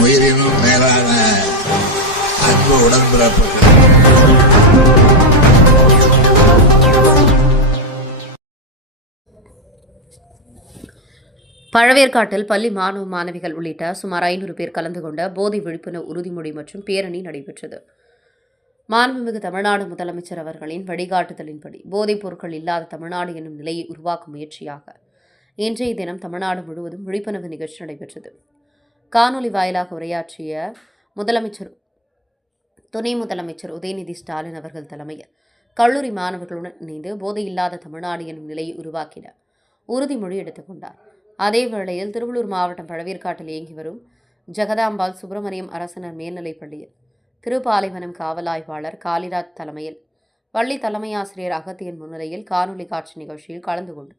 உயிரினும் மேலான அன்பு உடன்பிறப்புகள். பழவேற்காட்டில் பள்ளி மாணவ மாணவிகள் உள்ளிட்ட சுமார் ஐநூறு பேர் கலந்து கொண்ட போதை விழிப்புணர்வு உறுதிமொழி மற்றும் பேரணி நடைபெற்றது. மாண்புமிகு தமிழ்நாடு முதலமைச்சர் அவர்களின் வழிகாட்டுதலின்படி போதைப் பொருட்கள் இல்லாத தமிழ்நாடு என்னும் நிலையை உருவாக்கும் முயற்சியாக இன்றைய தினம் தமிழ்நாடு முழுவதும் விழிப்புணர்வு நிகழ்ச்சி நடைபெற்றது. காணொலி வாயிலாக உரையாற்றிய முதலமைச்சர் துணை முதலமைச்சர் உதயநிதி ஸ்டாலின் அவர்கள் தலைமையில் கல்லூரி மாணவர்களுடன் இணைந்து போதை இல்லாத தமிழ்நாடு எனும் நிலையை உருவாக்கிட உறுதிமொழி எடுத்துக்கொண்டார் அதே வேளையில் திருவள்ளூர் மாவட்டம் பழவேற்காட்டில் இயங்கி வரும் ஜெகதாம்பாள் சுப்பிரமணியம் அரசினர் மேல்நிலைப் பள்ளியில் திருப்பாலைவனம் காவல் ஆய்வாளர் காளிராஜ் தலைமையில் பள்ளி தலைமை ஆசிரியர் அகத்தியன் முன்னிலையில் காணொலி காட்சி நிகழ்ச்சியில் கலந்து கொண்டு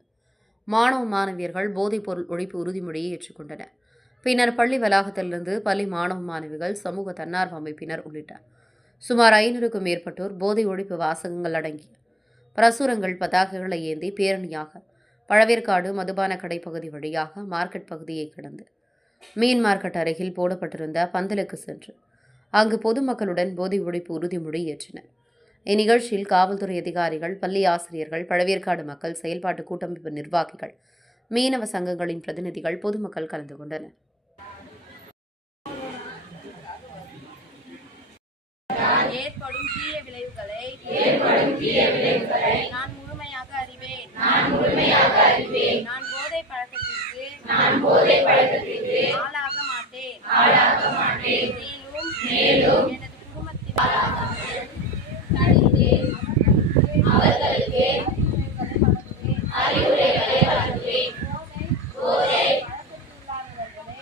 மாணவ மாணவியர்கள் போதைப்பொருள் ஒழிப்பு உறுதிமொழியை ஏற்றுக்கொண்டனர். பின்னர் பள்ளி வளாகத்திலிருந்து பள்ளி மாணவ மாணவிகள் சமூக தன்னார்வ அமைப்பினர் உள்ளிட்ட சுமார் ஐநூறுக்கும் மேற்பட்டோர் போதை ஒழிப்பு வாசகங்கள் அடங்கிய பிரசுரங்கள் பதாகைகளை ஏந்தி பேரணியாக பழவேற்காடு மதுபான கடை பகுதி வழியாக மார்க்கெட் பகுதியை கடந்து மீன் மார்க்கெட் அருகில் போடப்பட்டிருந்த பந்தலுக்கு சென்று அங்கு பொதுமக்களுடன் போதை ஒழிப்பு உறுதிமொழி ஏற்றினர். இந்நிகழ்ச்சியில் காவல்துறை அதிகாரிகள் பள்ளி ஆசிரியர்கள் பழவேற்காடு மக்கள் செயல்பாட்டு கூட்டமைப்பு நிர்வாகிகள் மீனவ சங்கங்களின் பிரதிநிதிகள் பொதுமக்கள் கலந்து கொண்டனர். ஏற்படும் தீய விளைவுகளை ஏற்படும் தீய விளைவுகளை நான் முழுமையாக அறிவேன். நான் முழுமையாக அறிவேன். நான் போதை பழக்கத்திற்கு நான் போதை பழக்கத்திற்கு ஆளாக மாட்டேன். ஆளாக மாட்டேன். மேலும் மேலும் எனது குடும்பத்தின் தடுத்து அவர்களுக்கு அறிவுரைகளை வழங்குவேன். போதை பழக்கத்திற்குள்ளானவர்களை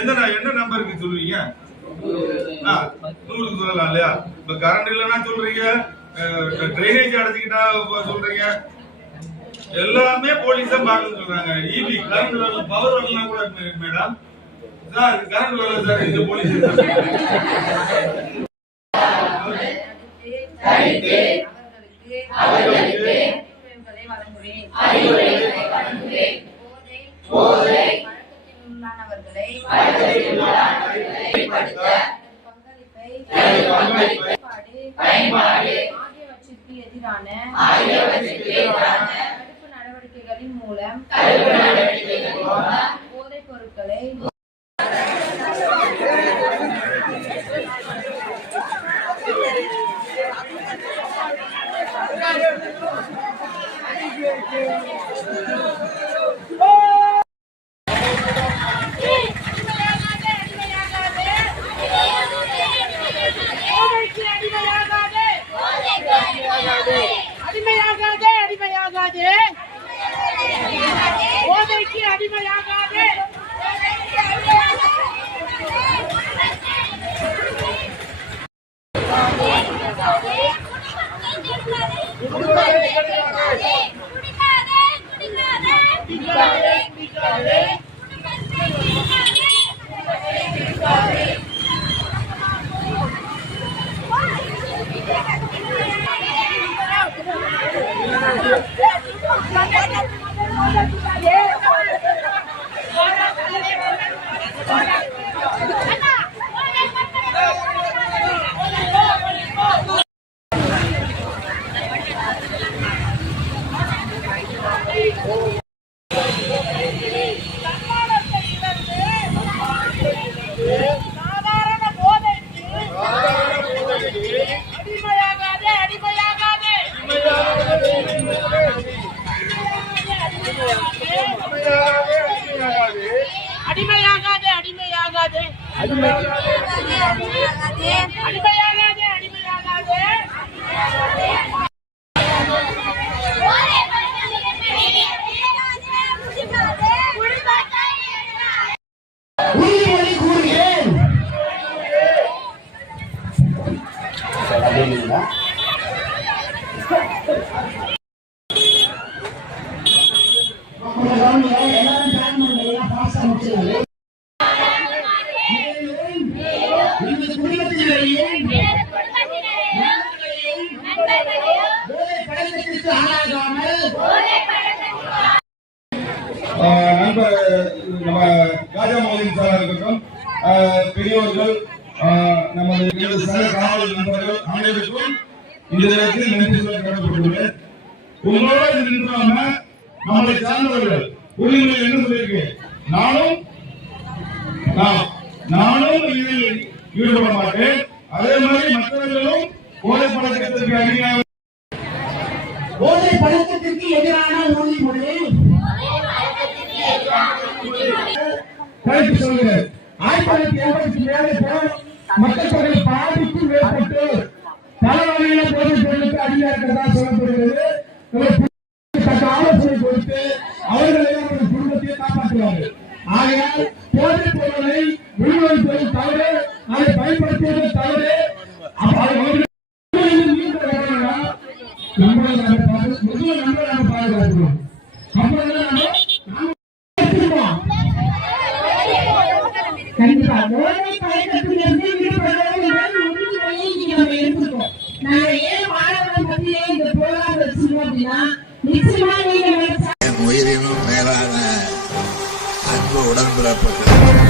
எந்த என்ன நம்பருக்கு சொல்லுவீங்க ஆ, நூறுக்கு சொல்லலாம் இல்லையா இப்ப கரண்ட் இல்லைன்னா சொல்றீங்க ட்ரைனேஜ் அடைச்சிக்கிட்டா சொல்றீங்க எல்லாமே போலீஸ் தான் பார்க்கணும்னு சொல்றாங்க இபி கரண்ட் வரல பவர் வரலாம் கூட மேடம் சார் கரண்ட் வரல சார் இந்த போலீஸ் அவர்களுக்கு அறிவுரை வழங்குவேன் போதை மூலம் போதைப் பொருட்களை போதைக்கு அடிமையாகாதே அடிமை நமது சக காவல் நண்பர்கள் அனைவருக்கும் இந்த நேரத்தில் நன்றி சொல்ல கடமைப்பட்டுள்ளேன். உங்களோட நின்றாம நம்மளை சார்ந்தவர்கள் உரிமை என்ன சொல்லியிருக்கு? நானும் நான் நானும் இதில் ஈடுபட மாட்டேன். அதே மாதிரி மற்றவர்களும் போதை பழக்கத்திற்கு அடிமையாக போதை பழக்கத்திற்கு எதிரான உறுதிமொழி கருத்து சொல்கிறேன் ஆயிரத்தி தொள்ளாயிரத்தி எண்பத்தி ஏழு மக்கள் தொகை பாதிக்கும் ஏற்பட்டு பல வகையில போதைப் பொருளுக்கு அடிமையா இருக்கிறதா சொல்லப்படுகிறது தக்க ஆலோசனை கொடுத்து அவர்களை அவர்கள் குடும்பத்தை காப்பாற்றுவார்கள். ஆகையால் போதைப் பொருளை விடுவிப்பது தவறு அதை பயன்படுத்துவது தவறு நம்மளை நம்ம முதல்ல நம்மளை நம்ம பாதுகாக்கணும் அப்புறம் தான் நம்ம நாம எடுத்துக்குவோம். கண்டிப்பா போதை பழக்கத்திலிருந்து விடுபடுவதற்கு உறுதிமொழியை இங்க நம்ம எடுத்துருக்கோம் நாங்க ஏன் மாணவர்கள் இந்த ப்ரோக்ராம் வச்சிருக்கோம் அப்படின்னா நிச்சயமா நீங்க உயிரினும் மேலான அன்பு